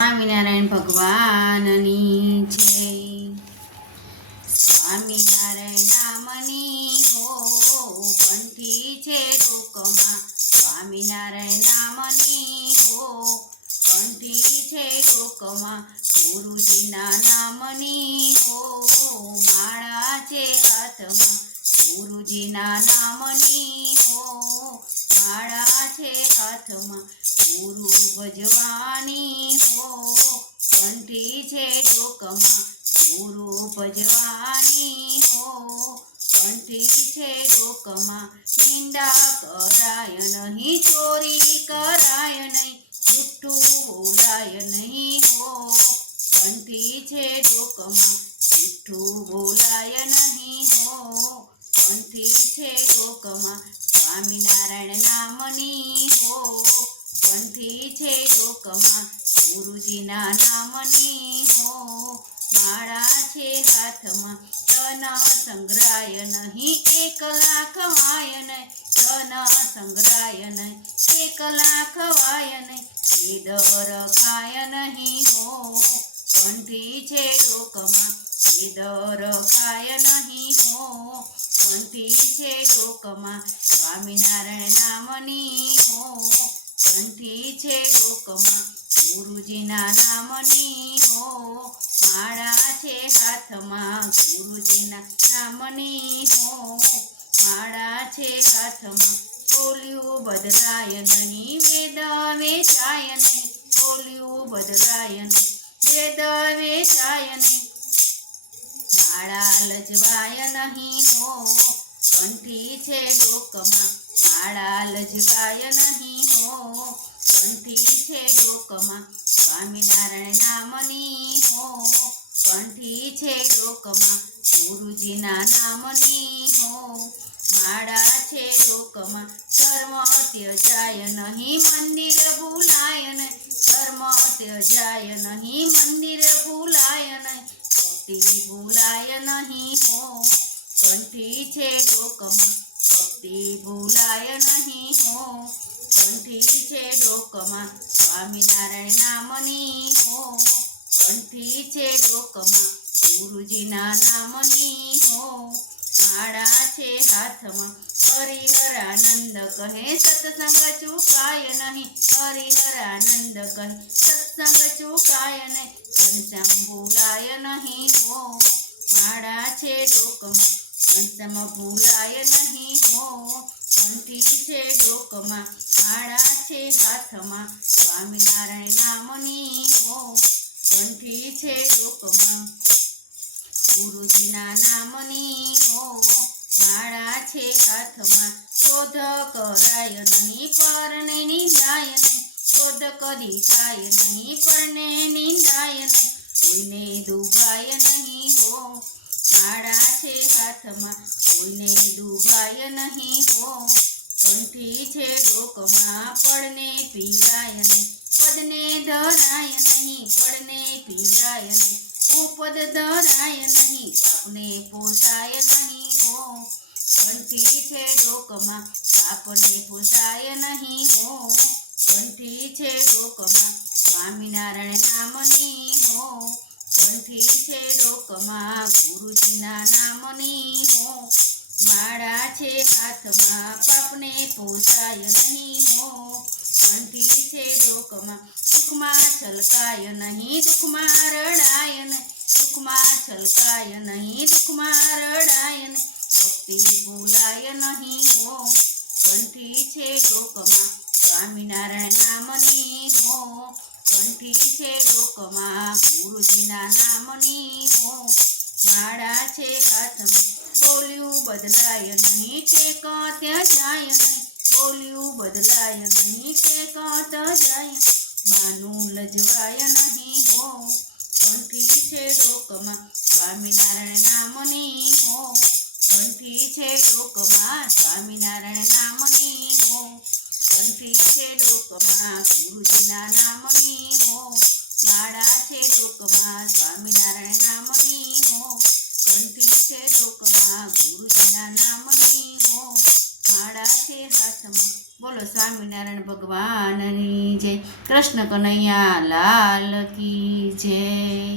સ્વામિનારાયણ ભગવાનની જય। સ્વામિનારાયણ નામની હો કંઠી છે લોકમાં, સ્વામિનારાયણ નામની હો કંઠી છે લોકમાં, ગુરુજીના નામની હો માળા છે હાથમાં, ગુરુજીના નામની હો માળા છે હાથમાં, ગુરુ ભજવાની હો કંઠી છે લોકમાં, ગુરુ ભજવાની હો કંઠી છે લોકમાં, નિંદા કરાય નહીં, ચોરી કરાય નહીં, જૂઠું બોલાય નહીં હો કંઠી છે લોકમાં, જૂઠું બોલાય નહીં હો કંઠી છે લોકમાં, સ્વામિનારાયણ નામની હો કંઠી છે લોકમાં, ગુરુજીના નામની હો માળા છે હાથમાં, તન સંગ્રાય નહીં, 1,00,000 વાય નહીં, તન સંગ્રાય નહીં, 1,00,000 વાય નહીં, વેદ રખાય નહીં હો કંઠી છે લોકમાં, વેદ રખાય નહીં હો કંઠી છે લોકમાં, સ્વામિનારાયણ નામની હો કંઠી છે લોકમાં, ગુરુજીના નામની હો માળા છે હાથમાં, ગુરુજીના નામની હો માળા છે હાથમાં, બોલ્યું બદલાય નહીં, વેદ વેચાય નહીં, બોલ્યું બદલાય નહીં, વેદ વેચાય નહીં, માળા લજવાય નહીં હો કંઠી છે લોકમાં, માળા લજવાય નહીં હો કંઠી છે લોકમાં, સ્વામિનારાયણ નામની હો કંઠી છે લોકમાં, ગુરુજીના નામની હો માળા છે લોકમાં, ધર્મ ત્યજાય નહીં, મંદિર ભૂલાય નહીં, ધર્મ ત્યજાય નહીં, મંદિર ભૂલાય નહીં, ભક્તિ ભૂલાય નહીં હો કંઠી છે લોકમાં, ભક્તિ ભૂલાય નહીં હો કંઠી છે લોકમાં, સ્વામિનારાયણ નામની હો કંઠી છે લોકમાં, ગુરુજીના નામની હો માળા છે હાથમાં, હરિહરાનંદ કહે સત્સંગ ચૂકાય નહીં, હરિહરાનંદ કહે સત્સંગ ચૂકાય નહીં, ઘનશ્યામ ભૂલાય નહીં હો માળા છે લોકમાં, ઘનશ્યામ ભૂલાય નહીં હો કંઠી છે લોકમાં, માળા છે હાથમાં, સ્વામિનારાયણ નામની હો કંઠી છે લોકમાં, ગુરુજીના નામની હો માળા છે હાથમાં, ક્રોધ કરાય નહીં, પરને નિંદાય નહીં, ક્રોધ કરી થાય નહીં, પરને નિંદાય નહીં, કોઈને ડૂબાય નહીં હો માળા છે હાથમાં, કોઈને ડૂબાય નહીં હો કંઠી છે લોકમાં, પડને પીરાય નહીં, પદને ધરાય નહીં, પડને પીરાય નહીં, પદ ધરાય નહીં, પાપને પોસાય નહીં હો કંઠી છે લોકમાં, પાપને પોસાય નહીં હો કંઠી છે લોકમાં, સ્વામિનારાયણ નામની હો કંઠી છે લોકમાં, ગુરુજીના નામની હો માળા છે હાથમાં, પાપને પોસાય નહીં હો કંઠી છે લોકમાં, સુખમાં છલકાય નહીં, દુઃખમાં રડાય નહીં, સુખમાં છલકાય નહીં, દુઃખમાં રડાય નહીં, ભક્તિ ભૂલાય નહીં હો કંઠી છે લોકમાં, સ્વામિનારાયણ નામની હો કંઠી છે લોકમાં, ગુરુજીના નામની હો માળા છે હાથમાં, બોલ્યું બદલાય નહીં, ટેક ત્યજાય નહીં, બોલ્યું બદલાય નહીં, ટેક ત્યજાય, બાનું લજવાય નહીં હો કંઠી છે લોકમાં, સ્વામિનારાયણ નામની હો કંઠી છે લોકમાં, સ્વામિનારાયણ નામની હો કંઠી છે લોકમાં, ગુરુજીના નામની હો માળા છે લોકમાં, સ્વામિનારાયણ નામની હો કંઠી છે લોકમાં, ગુરુજીના નામની હો માળા છે હાથમાં, બોલો સ્વામિનારાયણ ભગવાનની જય. કૃષ્ણ કનૈયા લાલ કી જય.